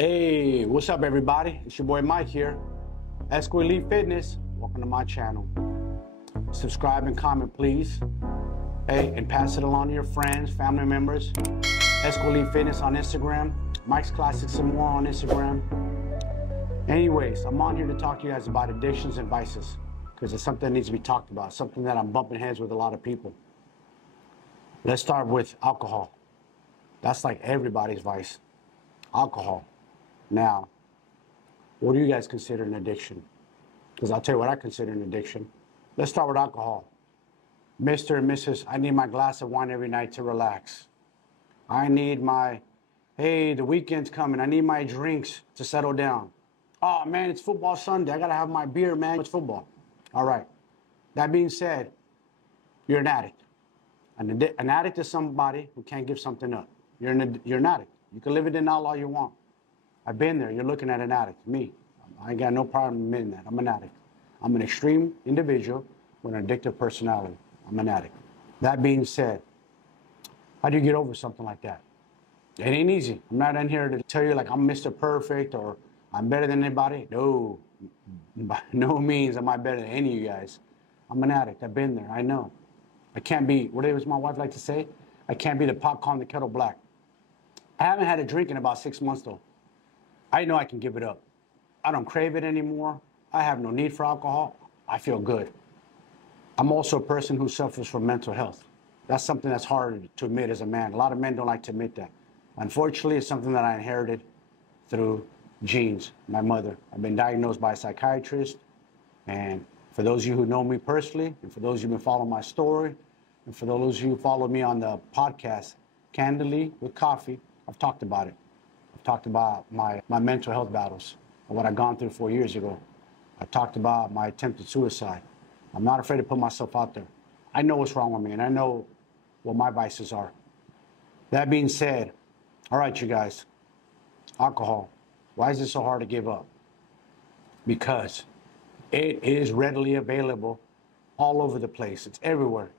Hey, what's up everybody? It's your boy Mike here. Esco Elite Fitness, welcome to my channel. Subscribe and comment please. Hey, and pass it along to your friends, family members. Esco Elite Fitness on Instagram. Mike's Classics and more on Instagram. Anyways, I'm on here to talk to you guys about addictions and vices because it's something that needs to be talked about, something that I'm bumping heads with a lot of people. Let's start with alcohol. That's like everybody's vice. Alcohol. Now, what do you guys consider an addiction? Because I'll tell you what I consider an addiction. Let's start with alcohol. Mr. and Mrs., I need my glass of wine every night to relax. I need my, hey, the weekend's coming. I need my drinks to settle down. Oh, man, it's football Sunday. I got to have my beer, man. It's football. All right. That being said, you're an addict. An addict is somebody who can't give something up. You're an addict. You can live it in all you want. I've been there. You're looking at an addict. Me. I ain't got no problem admitting that. I'm an addict. I'm an extreme individual with an addictive personality. I'm an addict. That being said, how do you get over something like that? It ain't easy. I'm not in here to tell you like I'm Mr. Perfect or I'm better than anybody. No. By no means am I better than any of you guys. I'm an addict. I've been there. I know. I can't be, what does my wife like to say? I can't be the pot calling the kettle black. I haven't had a drink in about 6 months though. I know I can give it up. I don't crave it anymore. I have no need for alcohol. I feel good. I'm also a person who suffers from mental health. That's something that's hard to admit as a man. A lot of men don't like to admit that. Unfortunately, it's something that I inherited through genes, my mother. I've been diagnosed by a psychiatrist. And for those of you who know me personally, and for those of you who've been following my story, and for those of you who follow me on the podcast, Candidly with Coffee, I've talked about it. I've talked about my mental health battles and what I've gone through 4 years ago. I talked about my attempted suicide. I'm not afraid to put myself out there. I know what's wrong with me, and I know what my vices are. That being said, all right, you guys, alcohol. Why is it so hard to give up? Because it is readily available all over the place. It's everywhere.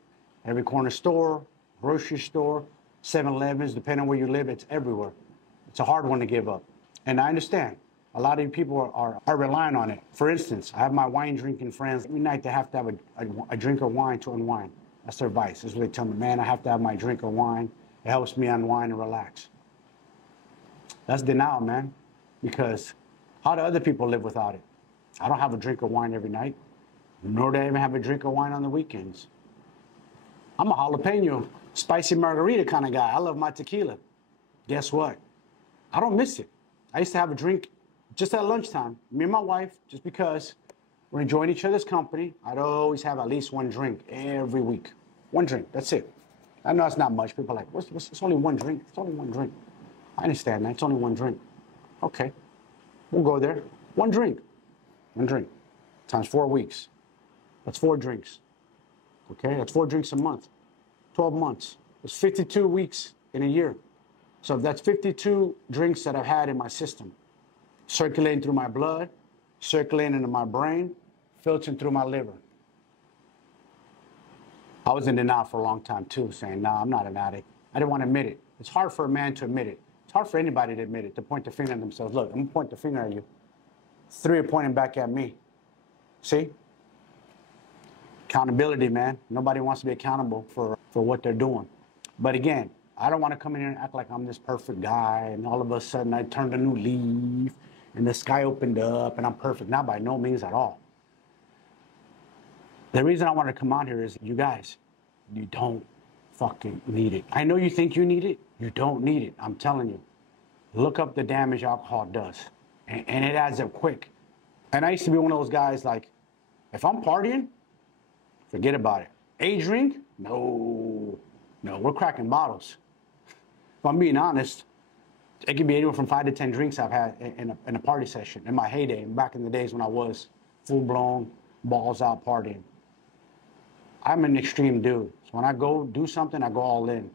Every corner store, grocery store, 7-Elevens, depending on where you live, it's everywhere. It's a hard one to give up. And I understand. A lot of people are relying on it. For instance, I have my wine drinking friends. Every night they have to have a drink of wine to unwind. That's their vice. That's what they tell me, man, I have to have my drink of wine. It helps me unwind and relax. That's denial, man. Because how do other people live without it? I don't have a drink of wine every night, nor do I even have a drink of wine on the weekends. I'm a jalapeno, spicy margarita kind of guy. I love my tequila. Guess what? I don't miss it. I used to have a drink just at lunchtime, me and my wife, just because we're enjoying each other's company. I'd always have at least one drink every week. One drink, that's it. I know it's not much. People are like, it's only one drink. It's only one drink. I understand that. It's only one drink. Okay, we'll go there. One drink. One drink times 4 weeks. That's 4 drinks. Okay, that's 4 drinks a month. 12 months. It's 52 weeks in a year. So that's 52 drinks that I've had in my system, circulating through my blood, circulating into my brain, filtering through my liver. I was in denial for a long time too, saying, nah, I'm not an addict. I didn't want to admit it. It's hard for a man to admit it. It's hard for anybody to admit it, to point the finger at themselves. Look, I'm going to point the finger at you. 3 are pointing back at me. See? Accountability, man. Nobody wants to be accountable for what they're doing. But again, I don't want to come in here and act like I'm this perfect guy and all of a sudden I turned a new leaf and the sky opened up and I'm perfect. Not by no means at all. The reason I wanted to come out here is, you guys, you don't fucking need it. I know you think you need it. You don't need it. I'm telling you. Look up the damage alcohol does. And it adds up quick. And I used to be one of those guys like, if I'm partying, forget about it. A drink? No, we're cracking bottles. If I'm being honest, it could be anywhere from 5 to 10 drinks I've had in a party session in my heyday, back in the days when I was full-blown, balls out partying. I'm an extreme dude. So when I go do something, I go all in.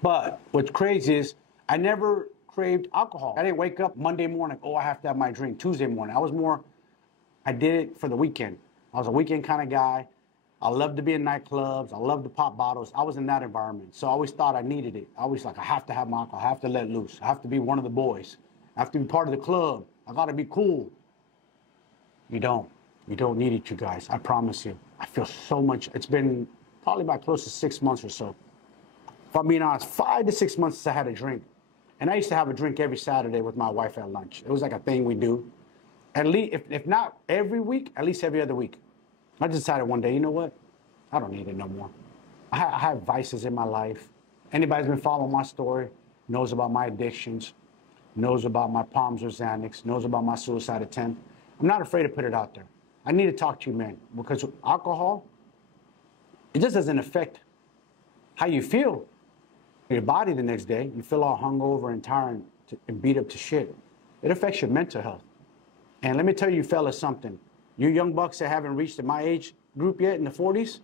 But what's crazy is I never craved alcohol. I didn't wake up Monday morning, oh, I have to have my drink. Tuesday morning, I did it for the weekend. I was a weekend kind of guy. I love to be in nightclubs. I love to pop bottles. I was in that environment. So I always thought I needed it. I always like, I have to have my alcohol. I have to let loose. I have to be one of the boys. I have to be part of the club. I got to be cool. You don't. You don't need it, you guys. I promise you. I feel so much. It's been probably about close to 6 months or so. If I'm being honest, 5 to 6 months since I had a drink. And I used to have a drink every Saturday with my wife at lunch. It was like a thing we do. At least, if not every week, at least every other week. I just decided one day, you know what? I don't need it no more. I have vices in my life. Anybody who's been following my story knows about my addictions, knows about my problems with Xanax, knows about my suicide attempt. I'm not afraid to put it out there. I need to talk to you, man, because alcohol, it just doesn't affect how you feel. Your body the next day, you feel all hungover and tired and beat up to shit. It affects your mental health. And let me tell you fellas something. You young bucks that haven't reached my age group yet in the 40s,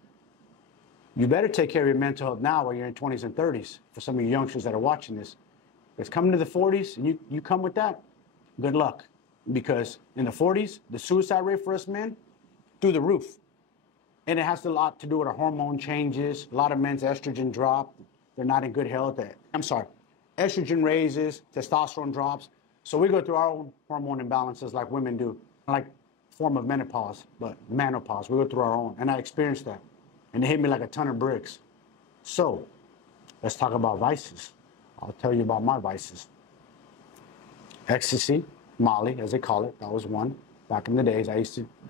you better take care of your mental health now while you're in 20s and 30s. For some of you youngsters that are watching this, it's coming to the 40s and you come with that, good luck. Because in the 40s, the suicide rate for us men, through the roof. And it has a lot to do with our hormone changes. A lot of men's estrogen drop. They're not in good health. Estrogen raises, testosterone drops. So we go through our own hormone imbalances like women do. Like form of menopause, but menopause. We go through our own. And I experienced that. And it hit me like a ton of bricks. So let's talk about vices. I'll tell you about my vices. Ecstasy, Molly, as they call it. That was one. Back in the days, I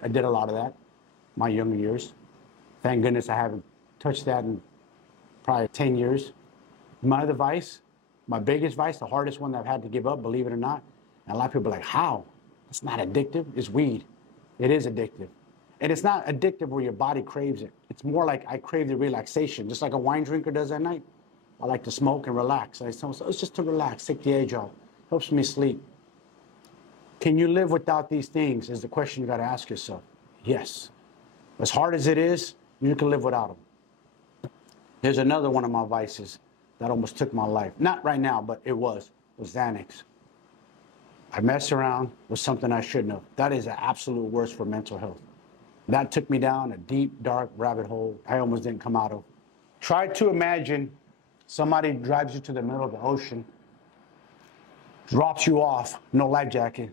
did a lot of that. My younger years. Thank goodness I haven't touched that in probably 10 years. My other vice, my biggest vice, the hardest one that I've had to give up, believe it or not. And a lot of people are like, how? It's not addictive. It's weed. It is addictive. And it's not addictive where your body craves it. It's more like I crave the relaxation, just like a wine drinker does at night. I like to smoke and relax. I tell myself, it's just to relax, take the edge off. Helps me sleep. Can you live without these things is the question you got to ask yourself. Yes. As hard as it is, you can live without them. Here's another one of my vices that almost took my life. Not right now, but it was Xanax. I messed around with something I shouldn't have. That is the absolute worst for mental health. That took me down a deep, dark rabbit hole I almost didn't come out of. Try to imagine somebody drives you to the middle of the ocean, drops you off, no life jacket,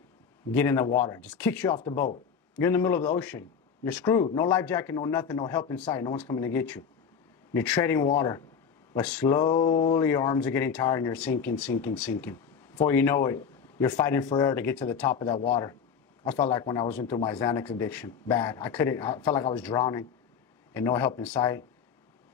get in the water, just kicks you off the boat. You're in the middle of the ocean. You're screwed. No life jacket, no nothing, no help in sight. No one's coming to get you. You're treading water, but slowly your arms are getting tired and you're sinking, sinking, sinking. Before you know it, you're fighting for air to get to the top of that water. I felt like when I was into my Xanax addiction, bad. I felt like I was drowning and no help in sight.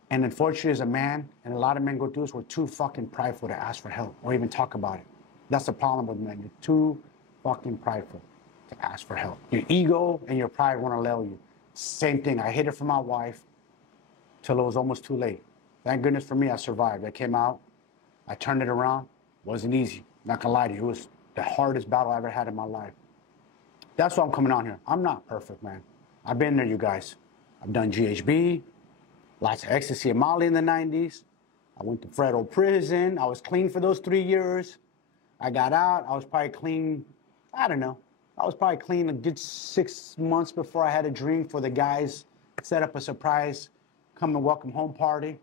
And unfortunately, as a man, and a lot of men go through this, we're too fucking prideful to ask for help or even talk about it. That's the problem with men. You're too fucking prideful to ask for help. Your ego and your pride won't allow you. Same thing. I hid it from my wife till it was almost too late. Thank goodness for me, I survived. I came out. I turned it around. Wasn't easy. Not gonna lie to you. It was the hardest battle I ever had in my life. That's why I'm coming on here. I'm not perfect, man. I've been there, you guys. I've done GHB, lots of ecstasy and Molly in the 90s. I went to Fredo prison. I was clean for those 3 years. I got out. I was probably clean, I don't know. I was probably clean a good 6 months before I had a drink for the guys. Set up a surprise, come and welcome home party.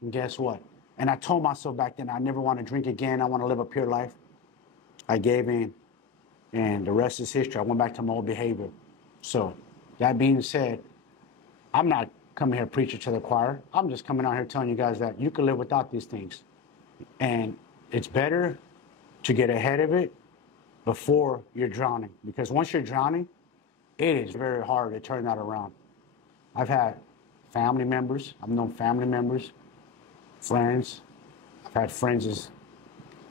And guess what? And I told myself back then, I never want to drink again. I want to live a pure life. I gave in. And the rest is history. I went back to my old behavior. So, that being said, I'm not coming here preaching to the choir. I'm just coming out here telling you guys that you can live without these things. And it's better to get ahead of it before you're drowning. Because once you're drowning, it is very hard to turn that around. I've had family members. I've known family members, friends. I've had friends as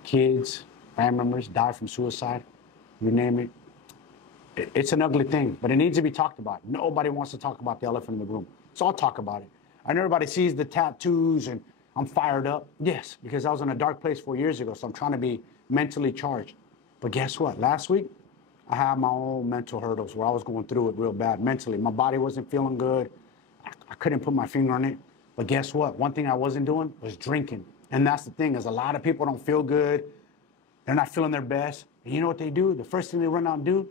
kids, family members die from suicide. You name it. It's an ugly thing, but it needs to be talked about. Nobody wants to talk about the elephant in the room. So I'll talk about it. I know everybody sees the tattoos and I'm fired up. Yes, because I was in a dark place 4 years ago, so I'm trying to be mentally charged. But guess what? Last week, I had my own mental hurdles where I was going through it real bad mentally. My body wasn't feeling good. I couldn't put my finger on it. But guess what? One thing I wasn't doing was drinking. And that's the thing, is a lot of people don't feel good. They're not feeling their best. And you know what they do? The first thing they run out and do,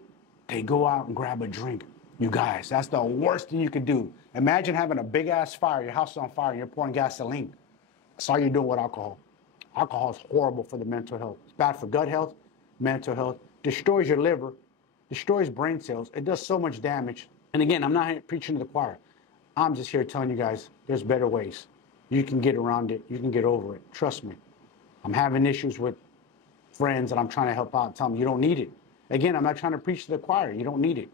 they go out and grab a drink. You guys, that's the worst thing you could do. Imagine having a big ass fire, your house is on fire, and you're pouring gasoline. That's all you're doing with alcohol. Alcohol is horrible for the mental health. It's bad for gut health, mental health, destroys your liver, destroys brain cells. It does so much damage. And again, I'm not here preaching to the choir. I'm just here telling you guys there's better ways. You can get around it. You can get over it. Trust me. I'm having issues with friends that I'm trying to help out. Tell them you don't need it. Again, I'm not trying to preach to the choir. You don't need it.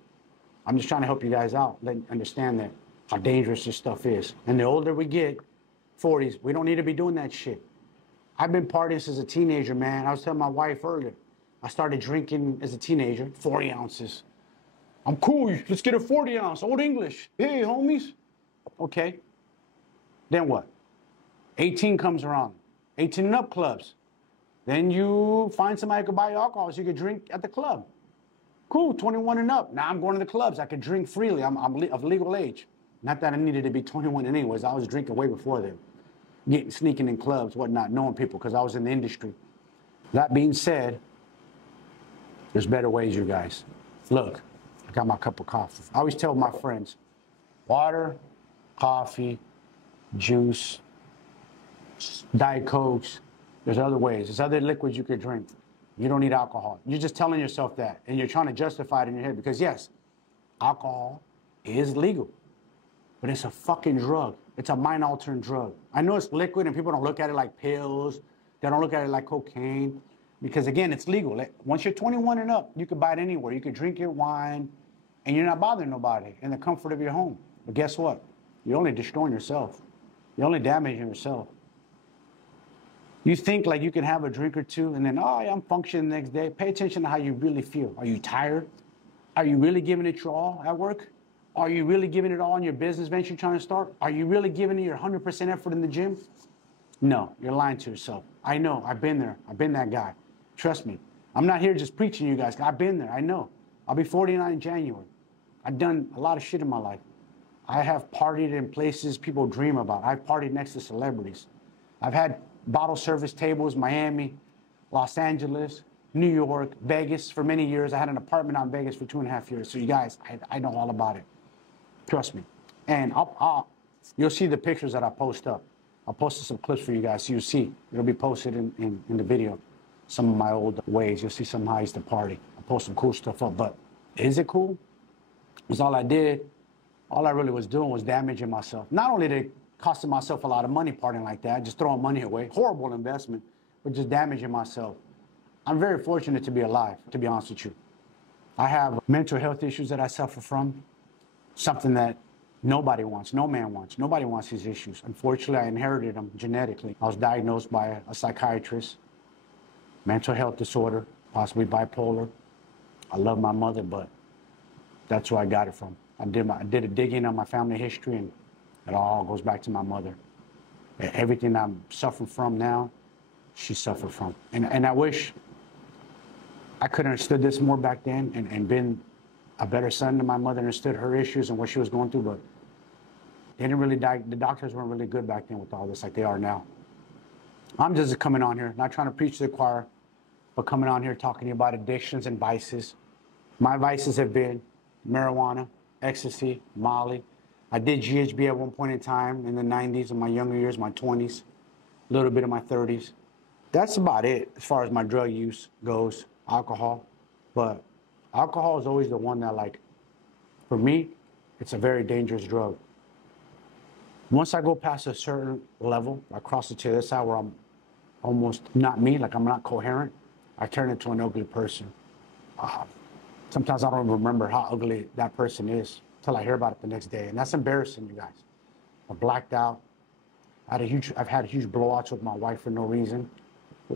I'm just trying to help you guys out. Let understand that how dangerous this stuff is. And the older we get, 40s, we don't need to be doing that shit. I've been partying since a teenager, man. I was telling my wife earlier. I started drinking as a teenager, 40 ounces. I'm cool. Let's get a 40 ounce. Old English. Hey, homies. Okay. Then what? 18 comes around. 18 and up clubs. Then you find somebody who can buy you alcohol so you can drink at the club. Cool, 21 and up. Now I'm going to the clubs. I could drink freely. I'm of legal age. Not that I needed to be 21 anyways. I was drinking way before then. Sneaking in clubs, whatnot, knowing people because I was in the industry. That being said, there's better ways, you guys. Look, I got my cup of coffee. I always tell my friends, water, coffee, juice, Diet Cokes. There's other ways. There's other liquids you could drink. You don't need alcohol. You're just telling yourself that, and you're trying to justify it in your head because, yes, alcohol is legal, but it's a fucking drug. It's a mind-altering drug. I know it's liquid, and people don't look at it like pills. They don't look at it like cocaine because, again, it's legal. Once you're 21 and up, you can buy it anywhere. You can drink your wine, and you're not bothering nobody in the comfort of your home. But guess what? You're only destroying yourself. You're only damaging yourself. You think like you can have a drink or two and then, oh, yeah, I'm functioning the next day. Pay attention to how you really feel. Are you tired? Are you really giving it your all at work? Are you really giving it all in your business venture you're trying to start? Are you really giving it your 100% effort in the gym? No, you're lying to yourself. I know. I've been there. I've been that guy. Trust me. I'm not here just preaching to you guys. I've been there. I know. I'll be 49 in January. I've done a lot of shit in my life. I have partied in places people dream about. I've partied next to celebrities. I've had bottle service tables, Miami, Los Angeles, New York, Vegas for many years. I had an apartment out in Vegas for 2.5 years. So you guys, I know all about it. Trust me. And you'll see the pictures that I post up. I'll post some clips for you guys so you'll see. It'll be posted in the video. Some of my old ways. You'll see some how I used to party. I post some cool stuff up. But is it cool? Because all I did, all I really was doing was damaging myself. Not only did it costing myself a lot of money partying like that, just throwing money away, horrible investment, but just damaging myself. I'm very fortunate to be alive, to be honest with you. I have mental health issues that I suffer from, something that nobody wants, no man wants. Nobody wants these issues. Unfortunately, I inherited them genetically. I was diagnosed by a psychiatrist, mental health disorder, possibly bipolar. I love my mother, but that's where I got it from. I did a digging on my family history, and it all goes back to my mother. Everything I'm suffering from now, she suffered from. And I wish I could have understood this more back then and been a better son to my mother, understood her issues and what she was going through, but they didn't really the doctors weren't really good back then with all this like they are now. I'm just coming on here, not trying to preach to the choir, but coming on here talking to you about addictions and vices. My vices have been marijuana, ecstasy, Molly. I did GHB at one point in time in the 90s, in my younger years, my 20s, a little bit of my 30s. That's about it as far as my drug use goes, alcohol. But alcohol is always the one that, like, for me, it's a very dangerous drug. Once I go past a certain level, I cross it to the other side where I'm almost not me, like I'm not coherent, I turn into an ugly person. Sometimes I don't even remember how ugly that person is until I hear about it the next day. And that's embarrassing, you guys. I'm blacked out. I've had huge blowouts with my wife for no reason,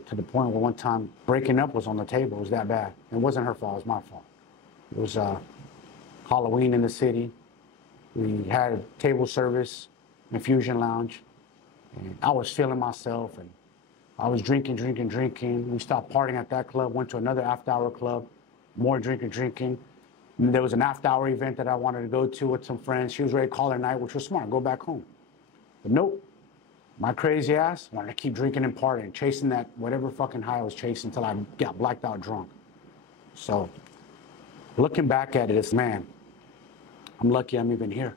to the point where one time breaking up was on the table. It was that bad. It wasn't her fault, it was my fault. It was Halloween in the city. We had table service, infusion lounge, and I was feeling myself, and I was drinking. We stopped partying at that club, went to another after-hour club, more drinking. And there was an after-hour event that I wanted to go to with some friends. She was ready to call her night, which was smart, go back home. But nope, my crazy ass wanted to keep drinking and partying, chasing that whatever fucking high I was chasing until I got blacked out drunk. So looking back at it, it's, man, I'm lucky I'm even here.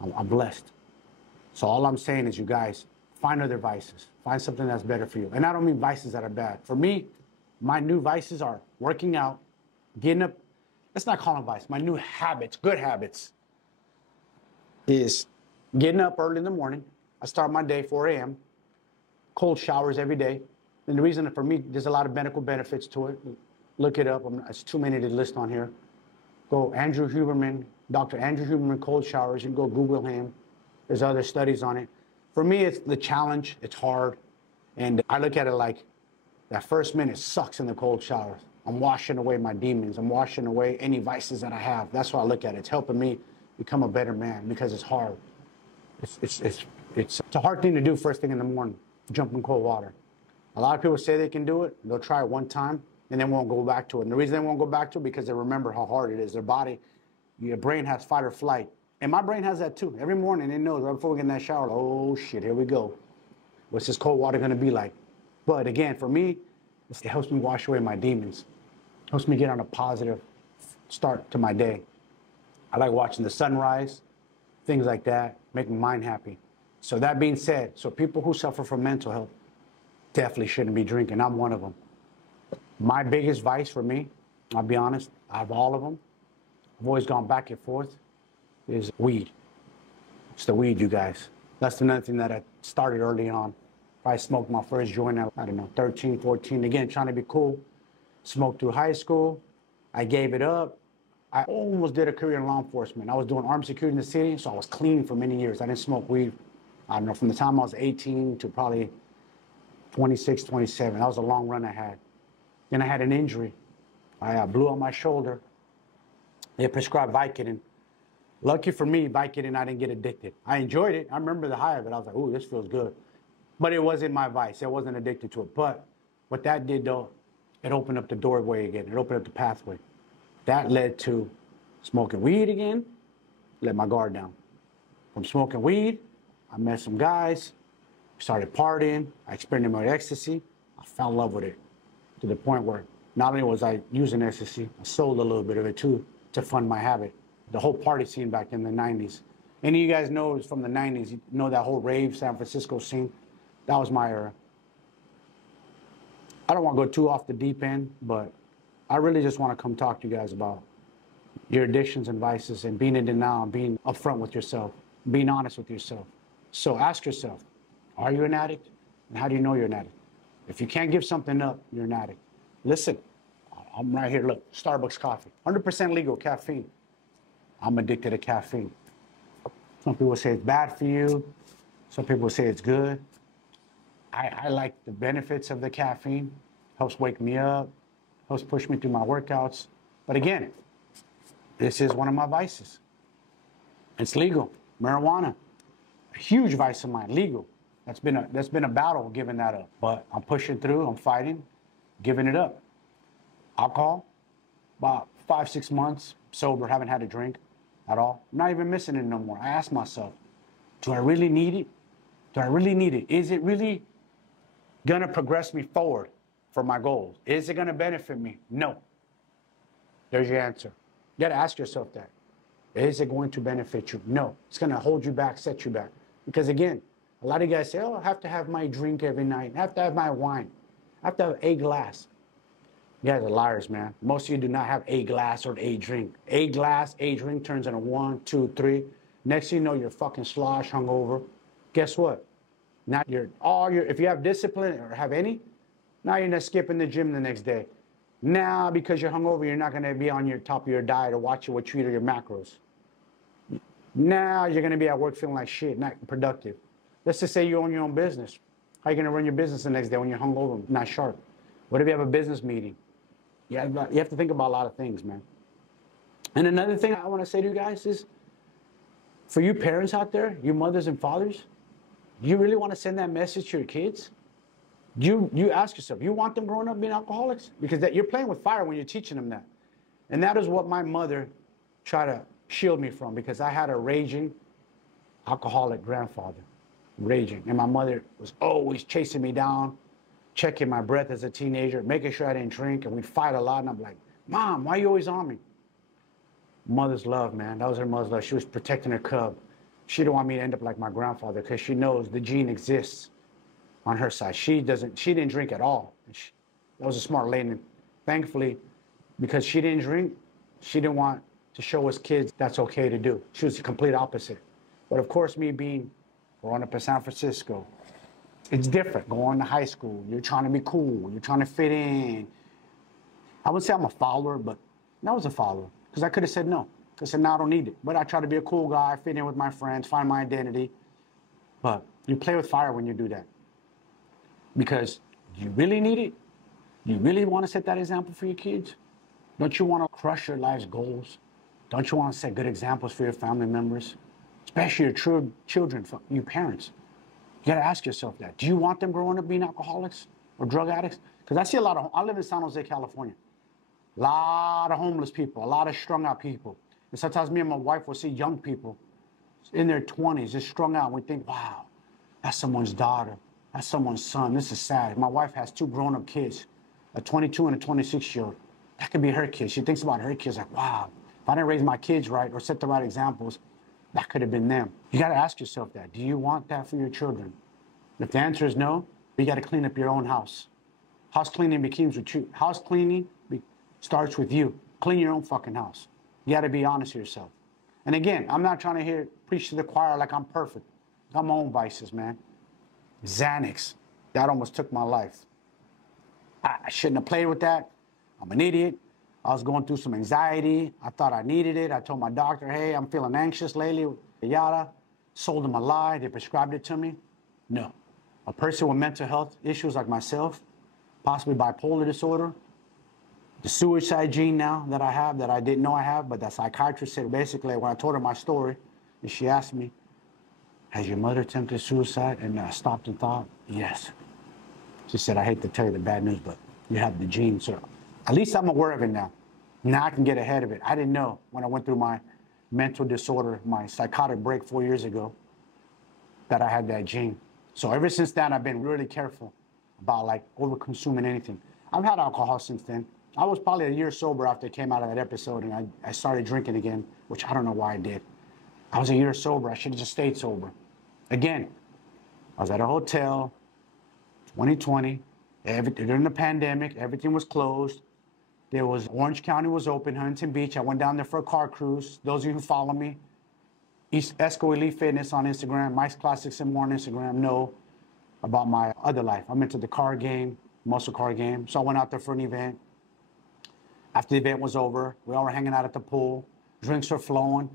I'm blessed. So all I'm saying is, you guys, find other vices. Find something that's better for you. And I don't mean vices that are bad. For me, my new vices are working out, getting up. Let's not call them vice. My new habits, good habits, is getting up early in the morning. I start my day 4 a.m., cold showers every day. And the reason for me, there's a lot of medical benefits to it. Look it up. It's too many to list on here. Go Andrew Huberman, Dr. Andrew Huberman, cold showers. You can go Google him. There's other studies on it. For me, it's the challenge. It's hard. And I look at it like that first minute sucks in the cold showers. I'm washing away my demons. I'm washing away any vices that I have. That's how I look at it. It's helping me become a better man because it's hard. It's a hard thing to do first thing in the morning, jump in cold water. A lot of people say they can do it. They'll try it one time and then won't go back to it. And the reason they won't go back to it because they remember how hard it is. Their body, your brain has fight or flight. And my brain has that too. Every morning it knows right before we get in that shower, oh shit, here we go. What's this cold water gonna be like? But again, for me, it helps me wash away my demons. It helps me get on a positive start to my day. I like watching the sunrise, things like that, make my mind happy. So that being said, so people who suffer from mental health definitely shouldn't be drinking. I'm one of them. My biggest vice for me, I'll be honest, I have all of them. I've always gone back and forth, is weed. It's the weed, you guys. That's another thing that I started early on. I smoked my first joint at, I don't know, 13, 14. Again, trying to be cool. Smoked through high school. I gave it up. I almost did a career in law enforcement. I was doing armed security in the city, so I was clean for many years. I didn't smoke weed, I don't know, from the time I was 18 to probably 26, 27. That was a long run I had. Then I had an injury. I blew out my shoulder. They prescribed Vicodin. Lucky for me, Vicodin, I didn't get addicted. I enjoyed it. I remember the high of it. I was like, ooh, this feels good. But it wasn't my vice. I wasn't addicted to it. But what that did, though, it opened up the doorway again. It opened up the pathway. That led to smoking weed again, let my guard down. From smoking weed, I met some guys, started partying, I experimented with ecstasy. I fell in love with it to the point where not only was I using ecstasy, I sold a little bit of it too to fund my habit. The whole party scene back in the 90s. Any of you guys know it's from the 90s, you know that whole rave San Francisco scene? That was my era. I don't want to go too off the deep end, but I really just want to come talk to you guys about your addictions and vices and being in denial and being upfront with yourself, being honest with yourself. So ask yourself, are you an addict? And how do you know you're an addict? If you can't give something up, you're an addict. Listen, I'm right here, look, Starbucks coffee, 100% legal caffeine. I'm addicted to caffeine. Some people say it's bad for you. Some people say it's good. I like the benefits of the caffeine. Helps wake me up, helps push me through my workouts. But again, this is one of my vices. It's legal. Marijuana, a huge vice of mine, legal. That's been a battle giving that up. But I'm pushing through, I'm fighting, giving it up. Alcohol, about 5, 6 months sober, haven't had a drink at all. I'm not even missing it no more. I ask myself, do I really need it? Do I really need it? Is it really gonna progress me forward for my goals? Is it gonna benefit me? No. There's your answer. You gotta ask yourself that. Is it going to benefit you? No. It's gonna hold you back, set you back. Because again, a lot of you guys say, oh, I have to have my drink every night. I have to have my wine. I have to have a glass. You guys are liars, man. Most of you do not have a glass or a drink. A glass, a drink turns into 1, 2, 3. Next thing you know, you're fucking slosh, hungover. Guess what? Now if you have discipline or have any, now you're not skipping the gym the next day. Now, because you're hungover, you're not going to be on your top of your diet or watching what you eat or your macros. Now you're going to be at work feeling like shit, not productive. Let's just say you own your own business. How are you going to run your business the next day when you're hungover, not sharp? What if you have a business meeting? You have to think about a lot of things, man. And another thing I want to say to you guys is, for you parents out there, you mothers and fathers, you really want to send that message to your kids? You ask yourself, you want them growing up being alcoholics? Because you're playing with fire when you're teaching them that. And that is what my mother tried to shield me from, because I had a raging alcoholic grandfather, raging. And my mother was always chasing me down, checking my breath as a teenager, making sure I didn't drink, and we'd fight a lot. And I'm like, Mom, why are you always on me? Mother's love, man. That was her mother's love. She was protecting her cub. She didn't want me to end up like my grandfather because she knows the gene exists on her side. She didn't drink at all. That was a smart lady. Thankfully, because she didn't drink, she didn't want to show us kids that's okay to do. She was the complete opposite. But of course, me being growing up in San Francisco, it's different. Going to high school, you're trying to be cool. You're trying to fit in. I wouldn't say I'm a follower, but I was a follower because I could have said no. I said, no, I don't need it. But I try to be a cool guy, fit in with my friends, find my identity. But you play with fire when you do that. Because do you really need it? Do you really want to set that example for your kids? Don't you want to crush your life's goals? Don't you want to set good examples for your family members? Especially your true children, you parents. You got to ask yourself that. Do you want them growing up being alcoholics or drug addicts? Because I see a lot of, I live in San Jose, California. A lot of homeless people, a lot of strung out people. And sometimes me and my wife will see young people in their 20s just strung out. And we think, wow, that's someone's daughter. That's someone's son. This is sad. My wife has 2 grown-up kids, a 22 and a 26-year-old. That could be her kids. She thinks about her kids like, wow, if I didn't raise my kids right or set the right examples, that could have been them. You got to ask yourself that. Do you want that for your children? If the answer is no, you got to clean up your own house. House cleaning begins with you. House cleaning starts with you. Clean your own fucking house. You got to be honest with yourself. And again, I'm not trying to preach to the choir like I'm perfect. I got my own vices, man. Xanax. That almost took my life. I shouldn't have played with that. I'm an idiot. I was going through some anxiety. I thought I needed it. I told my doctor, hey, I'm feeling anxious lately. Yada. Sold them a lie. They prescribed it to me. No. A person with mental health issues like myself, possibly bipolar disorder, the suicide gene now that I have that I didn't know I have, but the psychiatrist said basically when I told her my story, and she asked me, has your mother attempted suicide? And I stopped and thought, yes. She said, I hate to tell you the bad news, but you have the gene, so at least I'm aware of it now. Now I can get ahead of it. I didn't know when I went through my mental disorder, my psychotic break 4 years ago, that I had that gene. So ever since then, I've been really careful about like over-consuming anything. I've had alcohol since then. I was probably a year sober after I came out of that episode, and I started drinking again, which I don't know why I did. I was a year sober. I should have just stayed sober. Again, I was at a hotel, 2020, during the pandemic, everything was closed. There was, Orange County was open, Huntington Beach. I went down there for a car cruise. Those of you who follow me, Esco Elite Fitness on Instagram, Mike's Classics and more on Instagram know about my other life. I'm into the car game, muscle car game. So I went out there for an event. After the event was over, we all were hanging out at the pool. Drinks were flowing.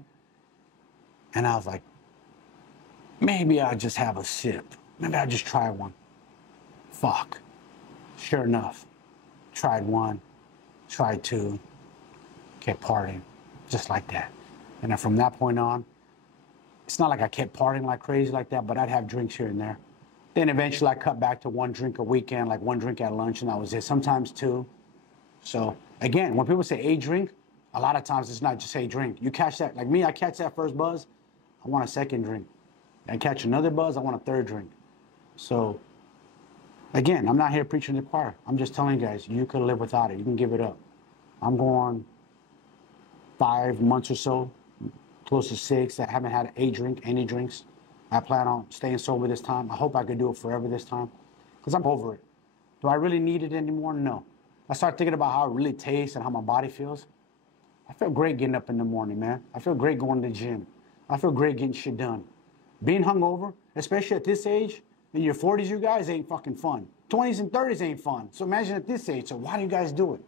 And I was like, maybe I'll just have a sip. Maybe I'll just try one. Fuck. Sure enough, tried one, tried two, kept partying, just like that. And then from that point on, it's not like I kept partying like crazy like that, but I'd have drinks here and there. Then eventually I cut back to 1 drink a weekend, like 1 drink at lunch, and that was it. Sometimes 2. So again, when people say a drink, a lot of times it's not just a drink. You catch that, like me, I catch that first buzz, I want a second drink. And catch another buzz, I want a 3rd drink. So again, I'm not here preaching to the choir. I'm just telling you guys, you can live without it. You can give it up. I'm going 5 months or so, close to 6. I haven't had a drink, any drinks. I plan on staying sober this time. I hope I can do it forever this time, because I'm over it. Do I really need it anymore? No. I start thinking about how it really tastes and how my body feels. I feel great getting up in the morning, man. I feel great going to the gym. I feel great getting shit done. Being hungover, especially at this age, in your 40s, you guys, ain't fucking fun. 20s and 30s ain't fun. So imagine at this age. So why do you guys do it?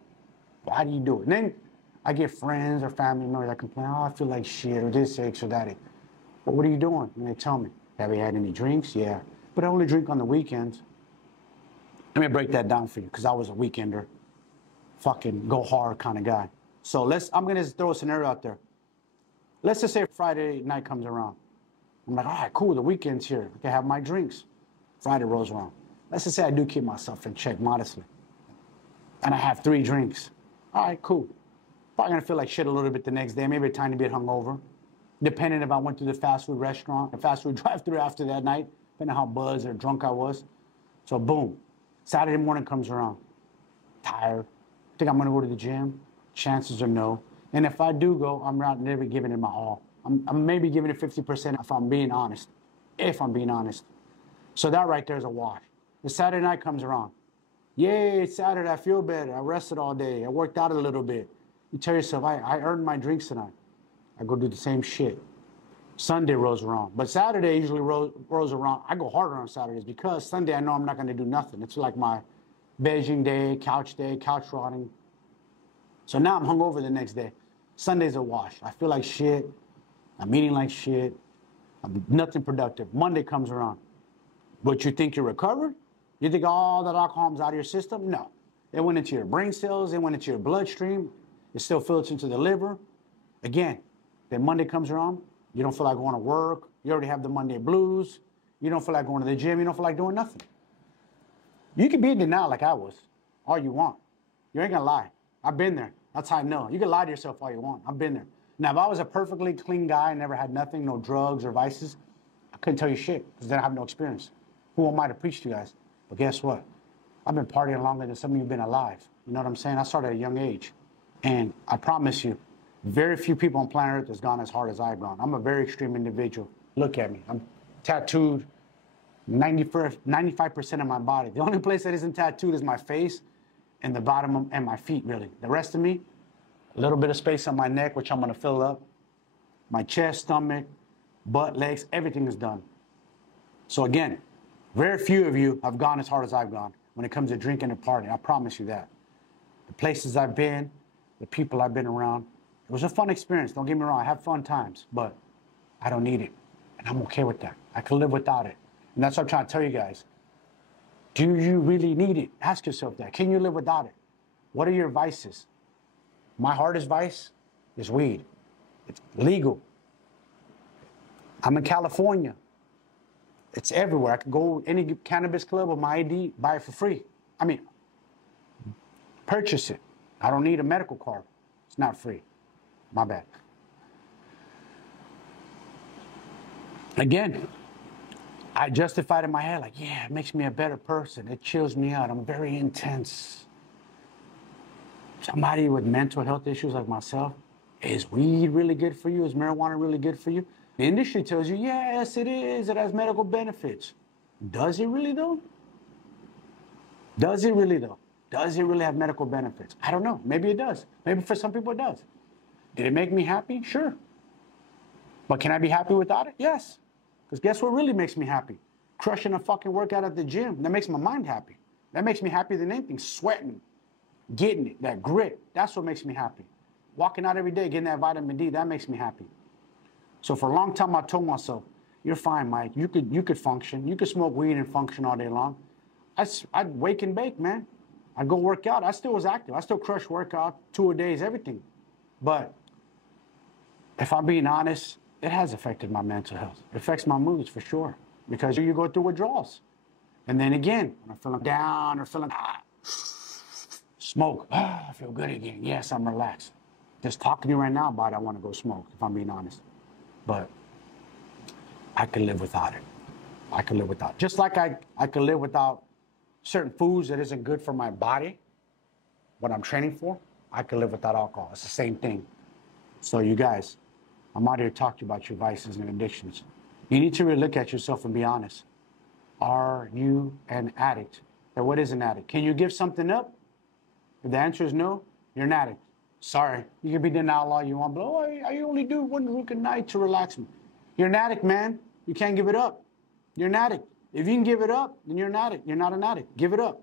Why do you do it? And then I get friends or family members that complain, oh, I feel like shit, or this aches or that aches. But what are you doing? And they tell me, have you had any drinks? Yeah. But I only drink on the weekends. Let me break that down for you, because I was a weekender. Fucking go hard kind of guy. So I'm going to throw a scenario out there. Let's just say Friday night comes around. I'm like, all right, cool, the weekend's here. I can have my drinks. Friday rolls around. Let's just say I do keep myself in check modestly. And I have 3 drinks. All right, cool. Probably going to feel like shit a little bit the next day, maybe a tiny bit hungover. Depending if I went to the fast food restaurant, a fast food drive-thru after that night, depending on how buzzed or drunk I was. So boom, Saturday morning comes around. Tired. Think I'm going to go to the gym? Chances are no. And if I do go, I'm not never giving it my all. I'm maybe giving it 50% if I'm being honest. If I'm being honest. So that right there is a wash. The Saturday night comes around. Yay, it's Saturday, I feel better. I rested all day. I worked out a little bit. You tell yourself, I earned my drinks tonight. I go do the same shit. Sunday rolls around. But Saturday usually rolls around. I go harder on Saturdays because Sunday I know I'm not going to do nothing. It's like my Beijing day, couch rotting. So now I'm hungover the next day. Sunday's a wash. I feel like shit. I'm eating like shit. I'm nothing productive. Monday comes around. But you think you're recovered? You think all that alcohol's out of your system? No. It went into your brain cells. It went into your bloodstream. It still filters into the liver. Again, then Monday comes around. You don't feel like going to work. You already have the Monday blues. You don't feel like going to the gym. You don't feel like doing nothing. You can be in denial like I was, all you want. You ain't gonna lie. I've been there. That's how I know. You can lie to yourself all you want. I've been there. Now, if I was a perfectly clean guy and never had nothing, no drugs or vices, I couldn't tell you shit because then I have no experience. Who am I to preach to you guys? But guess what? I've been partying longer than some of you have been alive. You know what I'm saying? I started at a young age. And I promise you, very few people on planet Earth has gone as hard as I've gone. I'm a very extreme individual. Look at me. I'm tattooed 95% of my body. The only place that isn't tattooed is my face and the bottom and my feet, really. The rest of me, a little bit of space on my neck, which I'm going to fill up. My chest, stomach, butt, legs, everything is done. So again, very few of you have gone as hard as I've gone when it comes to drinking and partying. I promise you that. The places I've been, the people I've been around, it was a fun experience. Don't get me wrong. I have fun times, but I don't need it. And I'm okay with that. I can live without it. And that's what I'm trying to tell you guys. Do you really need it? Ask yourself that. Can you live without it? What are your vices? My hardest vice is weed. It's legal. I'm in California. It's everywhere. I could go any cannabis club with my ID, buy it for free. I mean, purchase it. I don't need a medical card. It's not free. My bad. Again, I justified in my head like, yeah, it makes me a better person. It chills me out. I'm very intense. Somebody with mental health issues like myself, is weed really good for you? Is marijuana really good for you? The industry tells you, yes, it is. It has medical benefits. Does it really though? Does it really though? Does it really have medical benefits? I don't know. Maybe it does. Maybe for some people it does. Did it make me happy? Sure. But can I be happy without it? Yes. Because guess what really makes me happy? Crushing a fucking workout at the gym. That makes my mind happy. That makes me happier than anything. Sweating, getting it, that grit. That's what makes me happy. Walking out every day, getting that vitamin D, that makes me happy. So for a long time, I told myself, you're fine, Mike. You could function. You could smoke weed and function all day long. I'd wake and bake, man. I'd go work out. I still was active. I still crushed workout, 2 a days, everything. But if I'm being honest, it has affected my mental health. It affects my moods for sure. Because you go through withdrawals. And then again, when I'm feeling down or feeling, smoke. I feel good again. Yes, I'm relaxed. Just talking to you right now about it, I want to go smoke, if I'm being honest. But I can live without it. I can live without it. Just like I can live without certain foods that isn't good for my body, what I'm training for, I can live without alcohol. It's the same thing. So you guys, I'm out here to talk to you about your vices and addictions. You need to really look at yourself and be honest. Are you an addict? Or what is an addict? Can you give something up? If the answer is no, you're an addict. Sorry, you can be denial all you want, but I only do one drink a night to relax me. You're an addict, man. You can't give it up. You're an addict. If you can give it up, then you're an addict. You're not an addict. Give it up.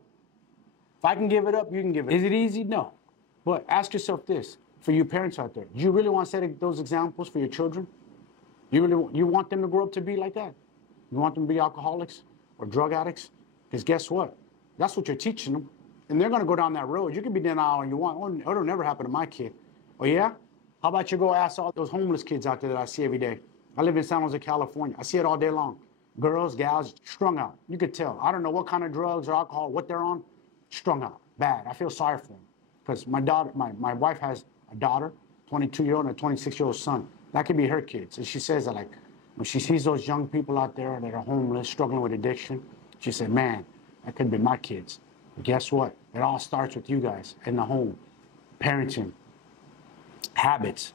If I can give it up, you can give it up. Is it easy? No. But ask yourself this, for you parents out there, do you really want to set those examples for your children? You want them to grow up to be like that? You want them to be alcoholics or drug addicts? Because guess what? That's what you're teaching them. And they're going to go down that road. You can be denial all you want. Oh, it'll never happen to my kid. Oh, yeah? How about you go ask all those homeless kids out there that I see every day? I live in San Jose, California. I see it all day long. Girls, gals, strung out. You could tell. I don't know what kind of drugs or alcohol, what they're on. Strung out. Bad. I feel sorry for them. Because my daughter, my wife has a daughter, 22-year-old and a 26-year-old son. That could be her kids. And she says that, like, when she sees those young people out there that are homeless, struggling with addiction, she said, man, that could be my kids. But guess what? It all starts with you guys in the home. Parenting. Habits.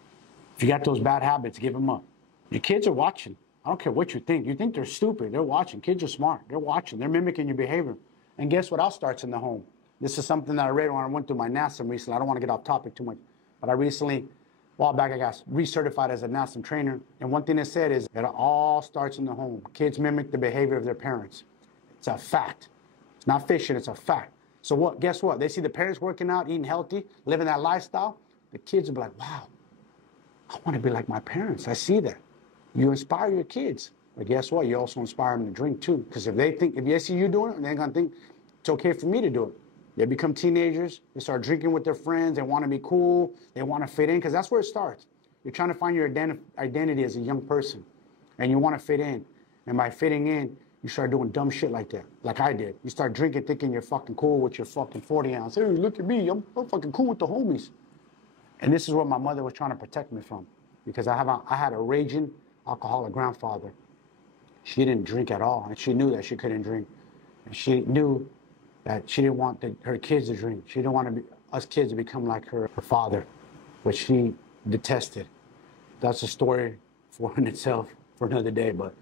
If you got those bad habits, give them up. Your kids are watching. I don't care what you think. You think they're stupid. They're watching. Kids are smart. They're watching. They're mimicking your behavior. And guess what else starts in the home? This is something that I read when I went through my NASM recently. I don't want to get off topic too much. But I recently, a while back, I got recertified as a NASM trainer. And one thing they said is it all starts in the home. Kids mimic the behavior of their parents. It's a fact. It's not fiction. It's a fact. So what? Guess what? They see the parents working out, eating healthy, living that lifestyle. The kids will be like, wow, I want to be like my parents. I see that. You inspire your kids. But guess what? You also inspire them to drink too. Because if they see you doing it, they're going to think it's okay for me to do it. They become teenagers. They start drinking with their friends. They want to be cool. They want to fit in because that's where it starts. You're trying to find your identity as a young person. And you want to fit in. And by fitting in, you start doing dumb shit like that. Like I did. You start drinking thinking you're fucking cool with your fucking 40 ounce. Hey, look at me. I'm fucking cool with the homies. And this is what my mother was trying to protect me from. Because I had a raging alcoholic grandfather. She didn't drink at all. And she knew that she couldn't drink. And she knew that she didn't want her kids to drink. She didn't want us kids to become like her father, which she detested. That's a story for in itself for another day. But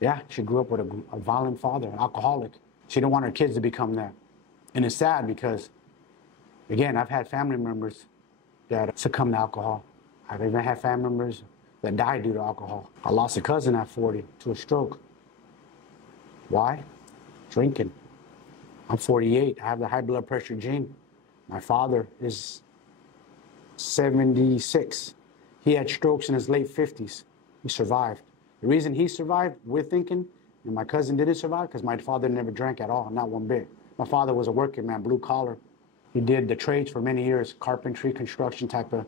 yeah, she grew up with a violent father, an alcoholic. She didn't want her kids to become that. And it's sad because, again, I've had family members that succumbed to alcohol. I've even had family members that died due to alcohol. I lost a cousin at 40 to a stroke. Why? Drinking. I'm 48. I have the high blood pressure gene. My father is 76. He had strokes in his late 50s. He survived. The reason he survived, we're thinking, and my cousin didn't survive, because my father never drank at all, not one bit. My father was a working man, blue collar. He did the trades for many years, carpentry, construction type of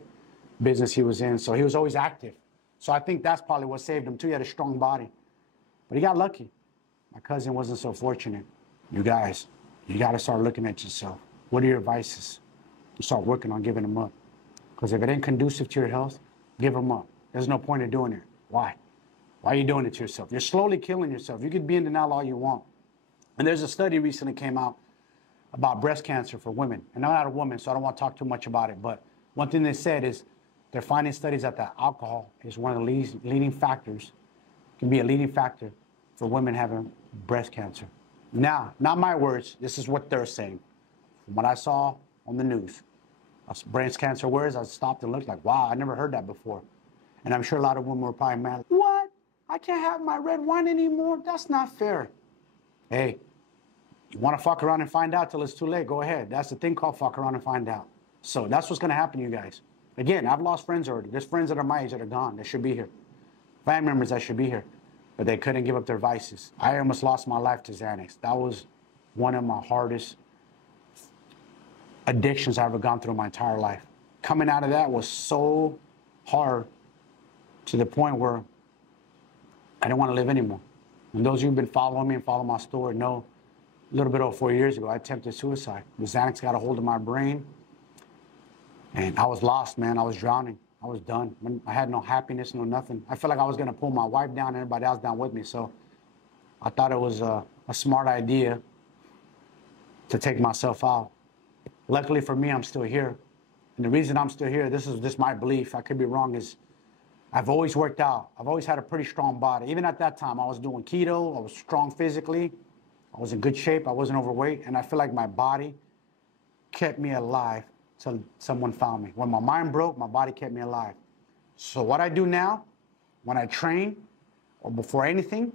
business he was in. So he was always active. So I think that's probably what saved him too. He had a strong body. But he got lucky. My cousin wasn't so fortunate. You guys, you got to start looking at yourself. What are your vices? You start working on giving them up. Because if it ain't conducive to your health, give them up. There's no point in doing it. Why? Why are you doing it to yourself? You're slowly killing yourself. You could be in denial all you want. And there's a study recently came out about breast cancer for women. And I'm not a woman, so I don't want to talk too much about it. But one thing they said is they're finding studies that alcohol is one of the leading factors, can be a leading factor for women having breast cancer. Now, not my words. This is what they're saying. From what I saw on the news, breast cancer words, I stopped and looked like, wow, I never heard that before. And I'm sure a lot of women were probably mad. What? I can't have my red wine anymore? That's not fair. Hey, you want to fuck around and find out till it's too late, go ahead. That's the thing called fuck around and find out. So that's what's going to happen to you guys. Again, I've lost friends already. There's friends that are my age that are gone. They should be here. Family members that should be here. But they couldn't give up their vices. I almost lost my life to Xanax. That was one of my hardest addictions I've ever gone through in my entire life. Coming out of that was so hard to the point where I didn't want to live anymore. And those of you who've been following me and follow my story know a little bit over 4 years ago, I attempted suicide. The Xanax got a hold of my brain. And I was lost, man. I was drowning. I was done. I had no happiness, no nothing. I felt like I was going to pull my wife down and everybody else down with me. So I thought it was a smart idea to take myself out. Luckily for me, I'm still here. And the reason I'm still here, this is my belief, I could be wrong, is I've always worked out. I've always had a pretty strong body. Even at that time, I was doing keto. I was strong physically. I was in good shape. I wasn't overweight. And I feel like my body kept me alive till someone found me. When my mind broke, my body kept me alive. So what I do now, when I train, or before anything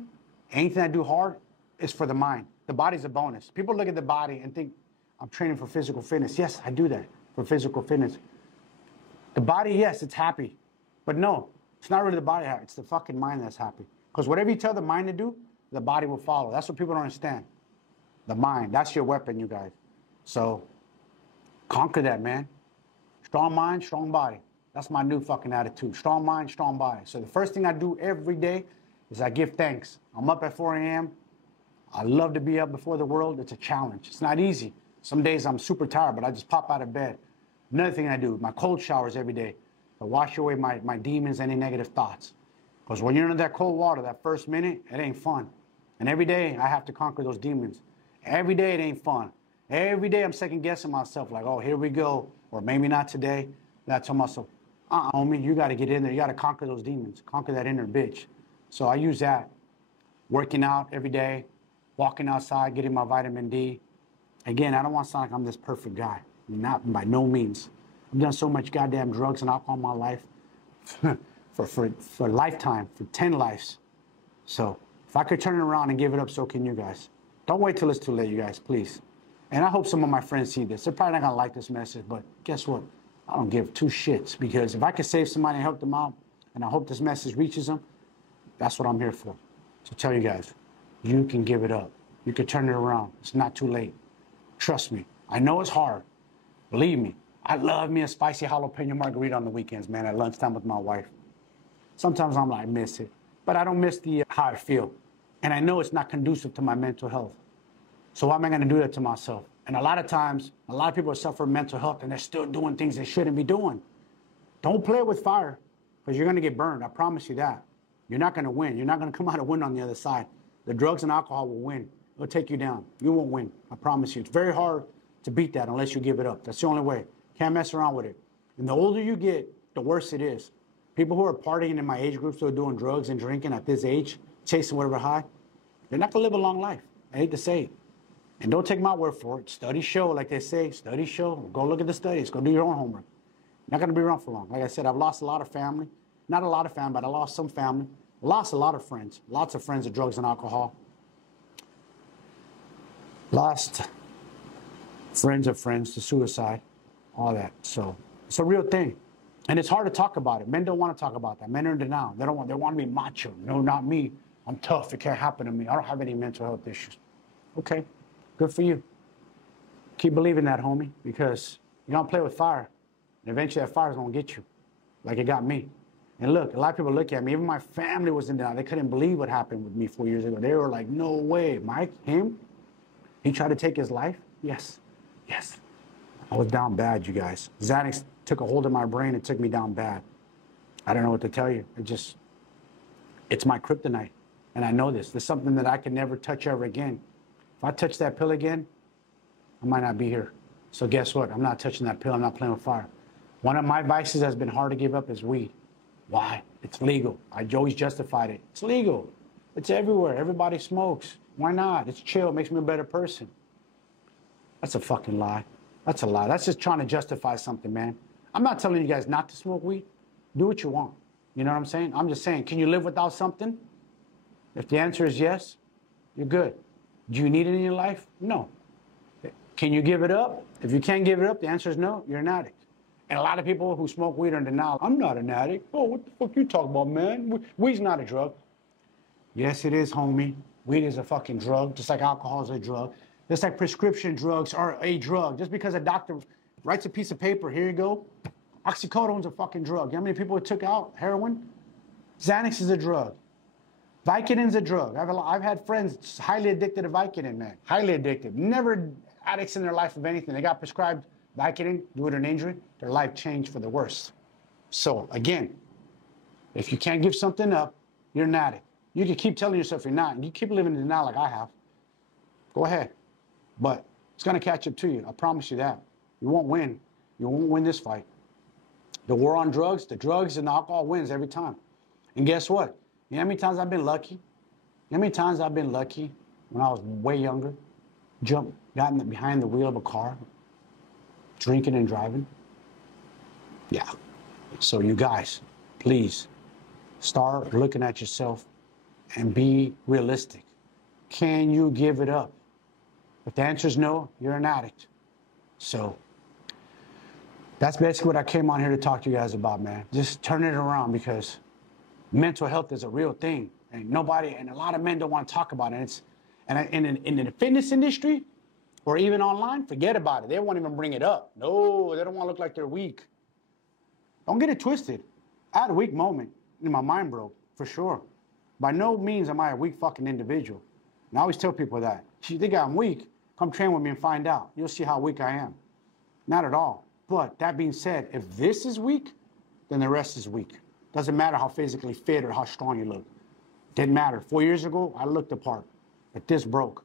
I do hard, is for the mind. The body's a bonus. People look at the body and think, I'm training for physical fitness. Yes, I do that for physical fitness. The body, yes, it's happy. But no, it's not really the body happy. It's the fucking mind that's happy. Because whatever you tell the mind to do, the body will follow. That's what people don't understand. The mind, that's your weapon, you guys. So conquer that, man. Strong mind, strong body. That's my new fucking attitude. Strong mind, strong body. So the first thing I do every day is I give thanks. I'm up at 4 a.m. I love to be up before the world. It's a challenge. It's not easy. Some days I'm super tired, but I just pop out of bed. Another thing I do, my cold showers every day. I wash away my demons, any negative thoughts. Because when you're under that cold water, that first minute, it ain't fun. And every day I have to conquer those demons. Every day it ain't fun. Every day I'm second guessing myself like, oh, here we go. Or maybe not today. And I tell myself, Homie, you got to get in there. You got to conquer those demons, conquer that inner bitch. So I use that, working out every day, walking outside, getting my vitamin D. Again, I don't want to sound like I'm this perfect guy. Not by no means. I've done so much goddamn drugs and alcohol in my life for a lifetime, for 10 lives. So if I could turn it around and give it up, so can you guys. Don't wait till it's too late, you guys, please. And I hope some of my friends see this. They're probably not going to like this message, but guess what? I don't give two shits, because if I can save somebody and help them out, and I hope this message reaches them, that's what I'm here for. So tell you guys, you can give it up. You can turn it around. It's not too late. Trust me. I know it's hard. Believe me. I love me a spicy jalapeno margarita on the weekends, man, at lunchtime with my wife. Sometimes I'm like, I miss it. But I don't miss the how I feel. And I know it's not conducive to my mental health. So why am I going to do that to myself? And a lot of times, a lot of people suffer mental health and they're still doing things they shouldn't be doing. Don't play with fire, because you're going to get burned. I promise you that. You're not going to win. You're not going to come out a win on the other side. The drugs and alcohol will win. It'll take you down. You won't win. I promise you. It's very hard to beat that unless you give it up. That's the only way. Can't mess around with it. And the older you get, the worse it is. People who are partying in my age group, still doing drugs and drinking at this age, chasing whatever high, they're not going to live a long life. I hate to say it. And don't take my word for it. Studies show, like they say, studies show. Go look at the studies. Go do your own homework. You're not going to be around for long. Like I said, I've lost a lot of family. Not a lot of family, but I lost some family. I lost a lot of friends. Lots of friends of drugs and alcohol. Lost friends of friends to suicide. All that. So it's a real thing. And it's hard to talk about it. Men don't want to talk about that. Men are in denial. They want to be macho. No, not me. I'm tough. It can't happen to me. I don't have any mental health issues. Okay. Good for you. Keep believing that, homie, because you don't play with fire. And eventually that fire is going to get you, like it got me. And look, a lot of people look at me. Even my family was in denial. They couldn't believe what happened with me 4 years ago. They were like, no way. Mike, him? He tried to take his life? Yes. Yes. I was down bad, you guys. Xanax took a hold of my brain and took me down bad. I don't know what to tell you. It's my kryptonite. And I know this. There's something that I can never touch ever again. If I touch that pill again, I might not be here. So guess what? I'm not touching that pill. I'm not playing with fire. One of my vices that's been hard to give up is weed. Why? It's legal. I always justified it. It's legal. It's everywhere. Everybody smokes. Why not? It's chill. It makes me a better person. That's a fucking lie. That's a lie. That's just trying to justify something, man. I'm not telling you guys not to smoke weed. Do what you want. You know what I'm saying? I'm just saying, can you live without something? If the answer is yes, you're good. Do you need it in your life? No. Can you give it up? If you can't give it up, the answer is no, you're an addict. And a lot of people who smoke weed are in denial. I'm not an addict. Oh, what the fuck you talking about, man? Weed's not a drug. Yes, it is, homie. Weed is a fucking drug, just like alcohol is a drug. Just like prescription drugs are a drug. Just because a doctor writes a piece of paper, here you go. Oxycodone's a fucking drug. You know how many people took out heroin? Xanax is a drug. Vicodin's a drug. I've had friends highly addicted to Vicodin, man. Highly addicted. Never addicts in their life of anything. They got prescribed Vicodin due to an injury. Their life changed for the worse. So, again, if you can't give something up, you're an addict. You can keep telling yourself you're not. And you keep living in denial like I have. Go ahead. But it's going to catch up to you. I promise you that. You won't win. You won't win this fight. The war on drugs, the drugs and alcohol wins every time. And guess what? You know how many times I've been lucky? You know how many times I've been lucky when I was way younger? Gotten behind the wheel of a car, drinking and driving? Yeah. So you guys, please start looking at yourself and be realistic. Can you give it up? If the answer is no, you're an addict. So that's basically what I came on here to talk to you guys about, man. Just turn it around, because mental health is a real thing, and a lot of men don't want to talk about it. In the fitness industry, or even online, forget about it. They won't even bring it up. No, they don't want to look like they're weak. Don't get it twisted. I had a weak moment, and my mind broke, for sure. By no means am I a weak fucking individual. And I always tell people that. If you think I'm weak, come train with me and find out. You'll see how weak I am. Not at all. But that being said, if this is weak, then the rest is weak. Doesn't matter how physically fit or how strong you look. Didn't matter. 4 years ago, I looked the part. But this broke.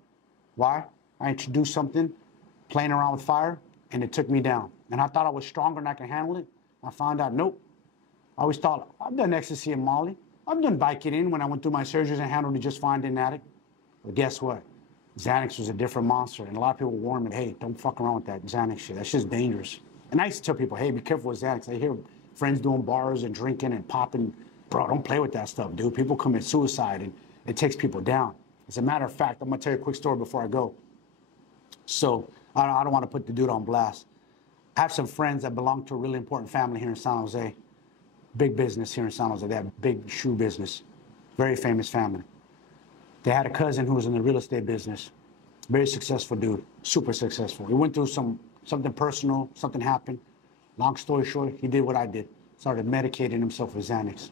Why? I introduced something, playing around with fire, and it took me down. And I thought I was stronger and I could handle it. I found out, nope, I always thought, I've done ecstasy and Molly. I've done Vicodin when I went through my surgeries and handled it just fine, didn't addict. But guess what? Xanax was a different monster. And a lot of people warn me, hey, don't fuck around with that Xanax shit. That's just dangerous. And I used to tell people, hey, be careful with Xanax. I hear friends doing bars and drinking and popping. Bro, don't play with that stuff, dude. People commit suicide and it takes people down. As a matter of fact, I'm going to tell you a quick story before I go. So I don't want to put the dude on blast. I have some friends that belong to a really important family here in San Jose. Big business here in San Jose. They have big shoe business. Very famous family. They had a cousin who was in the real estate business. Very successful dude. Super successful. He went through something personal. Something happened. Long story short, he did what I did. Started medicating himself with Xanax.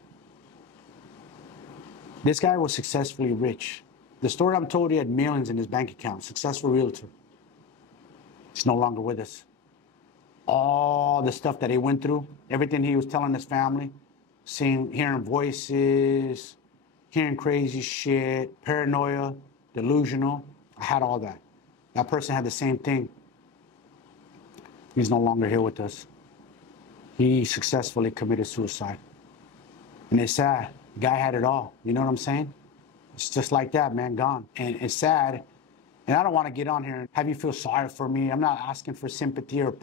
This guy was successfully rich. The story I'm told, he had millions in his bank account. Successful realtor. He's no longer with us. All the stuff that he went through, everything he was telling his family, hearing voices, hearing crazy shit, paranoia, delusional. I had all that. That person had the same thing. He's no longer here with us. He successfully committed suicide. And it's sad. The guy had it all. You know what I'm saying? It's just like that, man, gone. And it's sad. And I don't want to get on here and have you feel sorry for me. I'm not asking for sympathy or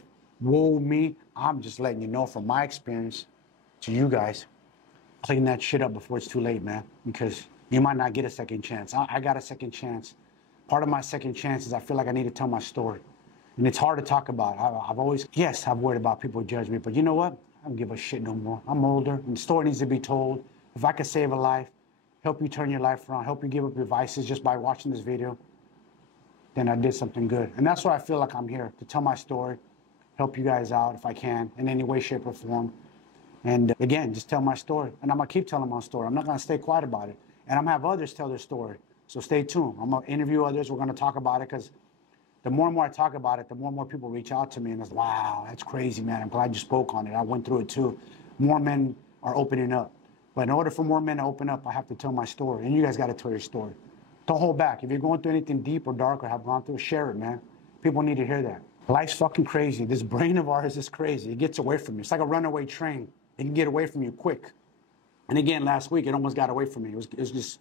woe me. I'm just letting you know from my experience to you guys, clean that shit up before it's too late, man, because you might not get a second chance. I got a second chance. Part of my second chance is I feel like I need to tell my story. And it's hard to talk about. I've always, yes, I've worried about people judge me, but you know what? I don't give a shit no more. I'm older and the story needs to be told. If I could save a life, help you turn your life around, help you give up your vices just by watching this video, then I did something good. And that's why I feel like I'm here, to tell my story, help you guys out if I can, in any way, shape, or form. And again, just tell my story. And I'm going to keep telling my story. I'm not going to stay quiet about it. And I'm going to have others tell their story. So stay tuned. I'm going to interview others. We're going to talk about it because the more and more I talk about it, the more and more people reach out to me and it's, wow, that's crazy, man. I'm glad you spoke on it. I went through it too. More men are opening up. But in order for more men to open up, I have to tell my story. And you guys got to tell your story. Don't hold back. If you're going through anything deep or dark or have gone through, share it, man. People need to hear that. Life's fucking crazy. This brain of ours is crazy. It gets away from you. It's like a runaway train. It can get away from you quick. And again, last week, it almost got away from me. It was just,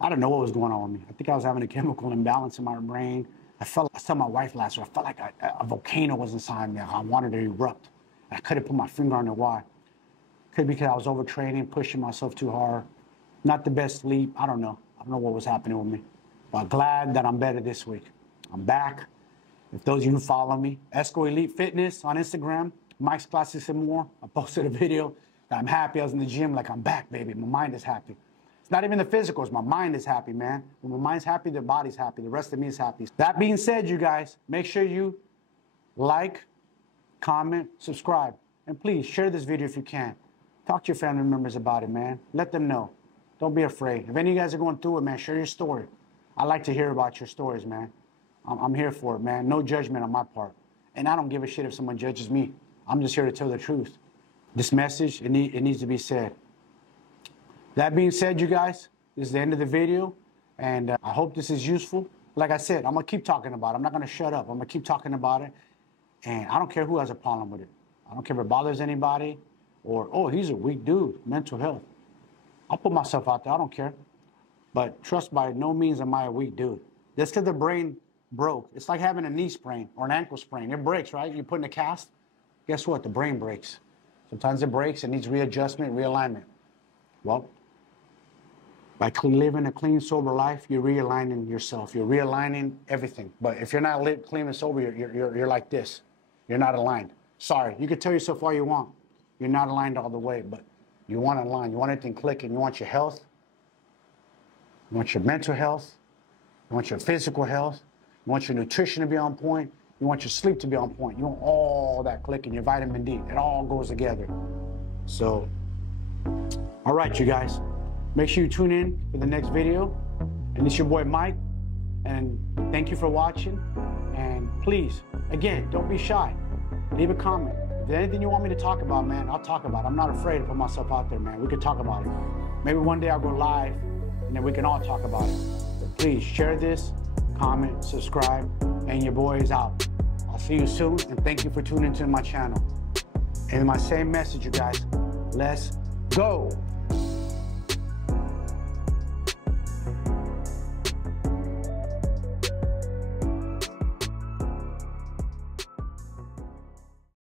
I don't know what was going on with me. I think I was having a chemical imbalance in my brain. I was telling my wife last week, I felt like a volcano was inside me. I wanted to erupt. I couldn't put my finger on it. Why? Could be because I was overtraining, pushing myself too hard. Not the best sleep. I don't know. I don't know what was happening with me. But I'm glad that I'm better this week. I'm back. If those of you who follow me, Esco Elite Fitness on Instagram, Mike's Classics and More, I posted a video that I'm happy. I was in the gym like I'm back, baby. My mind is happy. It's not even the physicals. My mind is happy, man. When my mind's happy, the body's happy. The rest of me is happy. That being said, you guys, make sure you like, comment, subscribe. And please share this video if you can. Talk to your family members about it, man. Let them know. Don't be afraid. If any of you guys are going through it, man, share your story. I like to hear about your stories, man. I'm here for it, man. No judgment on my part. And I don't give a shit if someone judges me. I'm just here to tell the truth. This message, it needs to be said. That being said, you guys, this is the end of the video. And I hope this is useful. Like I said, I'm going to keep talking about it. I'm not going to shut up. I'm going to keep talking about it. And I don't care who has a problem with it. I don't care if it bothers anybody or, oh, he's a weak dude, mental health. I'll put myself out there. I don't care. But trust, by no means am I a weak dude. Just because the brain broke. It's like having a knee sprain or an ankle sprain. It breaks, right? You put in a cast. Guess what? The brain breaks. Sometimes it breaks. It needs readjustment, realignment. Well, by living a clean, sober life, you're realigning yourself. You're realigning everything. But if you're not clean and sober, you're like this. You're not aligned. Sorry. You can tell yourself all you want. You're not aligned all the way, but you want to align. You want everything clicking. You want your health. You want your mental health. You want your physical health. You want your nutrition to be on point. You want your sleep to be on point. You want all that clicking, your vitamin D. It all goes together. So, all right, you guys. Make sure you tune in for the next video. And it's your boy Mike. And thank you for watching. And please, again, don't be shy. Leave a comment. If there's anything you want me to talk about, man, I'll talk about it. I'm not afraid to put myself out there, man. We could talk about it. Maybe one day I'll go live and then we can all talk about it. But please share this, comment, subscribe, and your boy is out. I'll see you soon, and thank you for tuning into my channel. And my same message, you guys, Let's go.